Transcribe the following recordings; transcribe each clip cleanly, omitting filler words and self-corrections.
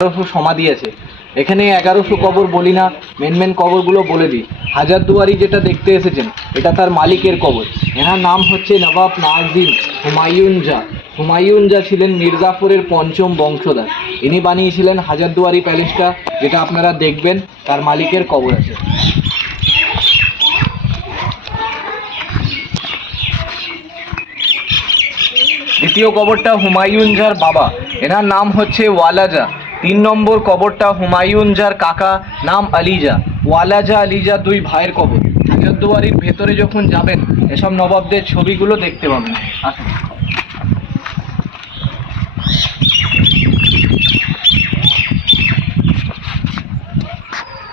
1100 সমাধি আছে এখানে। 1100 কবর বলি না, মেন কবরগুলো বলে দিই। হাজারদুয়ারি যেটা দেখতে এসেছেন এটা তার মালিকের কবর। এনার নাম হচ্ছে নবাব নাজিম হুমায়ুন জা। হুমায়ুন জা ছিলেন মির্জাপুরের পঞ্চম বংশধর। ইনি বানিয়েছিলেন হাজারদুয়ারি প্যালেসটা, যেটা আপনারা দেখবেন। তার মালিকের কবর আছে। দ্বিতীয় কবরটা হুমায়ুন জার বাবা, এনার নাম হচ্ছে ওয়ালাজা। 3 নম্বর কবরটা হুমায়ুন জার কাকা, নাম আলিজা। ওয়ালাজা আলিজা দুই ভাইয়ের কবর। হাজারদুয়ারির ভেতরে যখন যাবেন এসব নবাবদের ছবিগুলো দেখতে পাবেন। আসুন।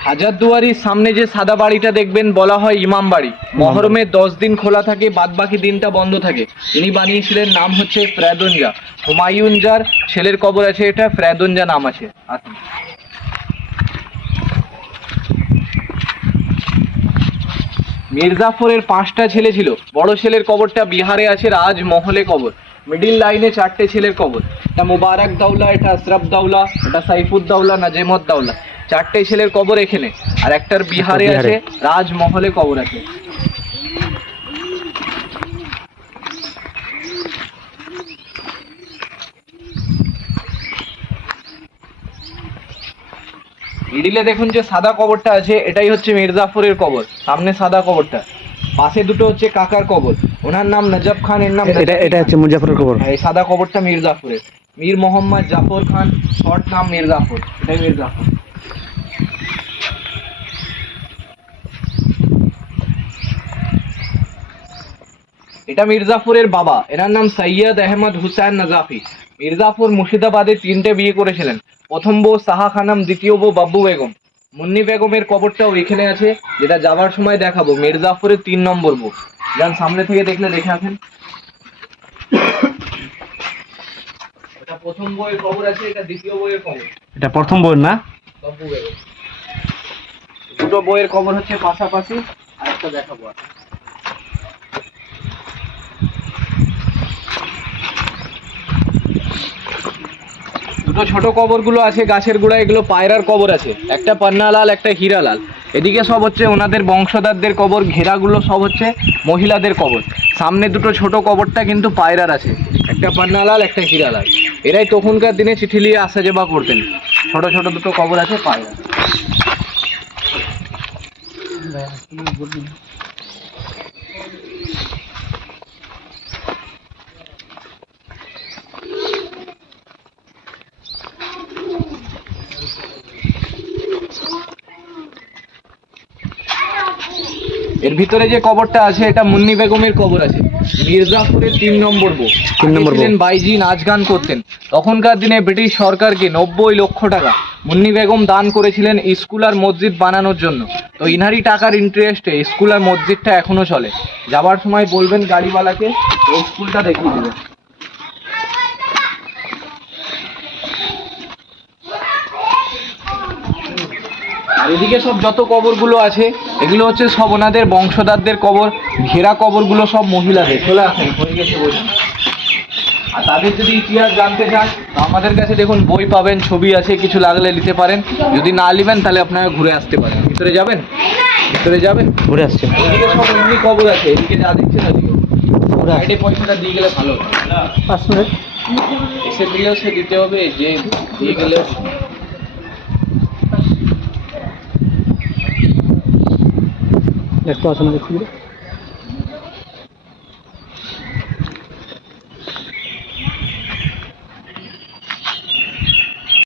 হাজারদুয়ারির সামনে যে সাদা বাড়িটা দেখবেন বলা হয় ইমাম বাড়ি। মহরমে 10 দিন খোলা থাকে, বাদ বাকি দিনটা বন্ধ থাকে। ইনি বানিয়েছিলেন, নাম হচ্ছে ফ্রাদুনজা। হুমায়ুন জার ছেলের কবর আছে, এটা ফ্রাদুনজা নাম আছে। আসুন। মির্জাফরের 5টা ছেলে ছিল। বড় ছেলের কবরটা বিহারে আছে, রাজমহলে কবর। মিডিল লাইনে 4টে ছেলের কবর। এটা মুবারক দৌলা, এটা আশরাফ দৌলা, এটা সাইফুদ্দৌলা, নাজিমুদ্দৌলা। 4টে ছেলের কবর এখানে। আর একটার বিহারে আছে, রাজমহলে কবর আছে। মিডিলে দেখুন যে সাদা কবরটা আছে, এটাই হচ্ছে মির্জাফরের কবর। সামনে সাদা কবরটা, পাশে দুটো হচ্ছে কাকার কবর। ওনার নাম নজফ খান, এর নাম এটা হচ্ছে মুজাফরের কবর। এই সাদা কবরটা মির্জাফরের। মীর মোহাম্মদ জাফর খান, শর্ট নাম মির্জাফর। এটাই মির্জাফর। এটা মির্জাফরের বাবা, এনার নাম সৈয়দ আহমদ হুসেন নাজাফি। মির্জাফর মুর্শিদাবাদে 3টে বিয়ে করেছিলেন। প্রথম বউ সাহা খানম, দ্বিতীয় বউ বাব্বু বেগম। মুন্নি বেগমের কবরটাও এখানে আছে, যেটা যাবার সময় দেখাবো। মির্জাফরের 3 নম্বর বউ। যান সামনে থেকে দেখলে দেখে আসেন। এটা প্রথম বউয়ের কবর আছে, এটা দ্বিতীয় বউয়ের কবর। এটা প্রথম বই না? বাব্বু বেগম। দুটো বউয়ের কবর হচ্ছে পাশাপাশি। আর একটা দেখাবো। দুটো ছোট কবরগুলো আছে গাছের গোড়ায়, এগুলো পায়রার কবর আছে। একটা পান্নালাল, একটা হীরালাল। এদিকে সব হচ্ছে ওনাদের বংশধরদের কবর। ঘেরাগুলো সব হচ্ছে মহিলাদের কবর। সামনে দুটো ছোট কবরটা কিন্তু পায়রার আছে, একটা পান্নালাল, একটা হীরালাল। এরাই তখনকার দিনে চিঠি নিয়ে আসা যাওয়া করতেন। ছোট ছোট দুটো কবর আছে পায়রা। এর ভিতরে যে কবরটা আছে এটা মুন্নি বেগমের কবর আছে। মির্জাপুরের 3 নম্বর বউ। ছিলেন বাইজি, নাচ গান করতেন। তখনকার দিনে ব্রিটিশ সরকারকে 90 লক্ষ টাকা মুন্নি বেগম দান করেছিলেন স্কুল আর মসজিদ বানানোর জন্য। তো ইনারি টাকার ইন্টারেস্টে স্কুল আর মসজিদটা এখনো চলে। যাবার সময় বলবেন গাড়িওয়ালাকে এই স্কুলটা দেখিয়ে দেবেন। আর এদিকে সব যত কবরগুলো আছে এগুলো হচ্ছে সব ওনাদের বংশধরদের কবর। ঘেরা কবরগুলো সব মহিলাদের। চলে আসেন, হয়ে গেছে বই। আর তাদের যদি ইতিহাস জানতে চান তো আমাদের কাছে দেখুন বই পাবেন, ছবি আছে, কিছু লাগলে নিতে পারেন। যদি না নেবেন তাহলে আপনারা ঘুরে আসতে পারেন। ভিতরে যাবেন, ভিতরে যাবেন, ঘুরে আসছে। এদিকে সব এমনি কবর আছে। এদিকে যা দেখছেন সাইডে পয়সাটা দিয়ে গেলে ভালো। 5 মিনিট এসে দিলেও সে দিতে হবে, যে দিয়ে গেলে একটু আসুন দেখি।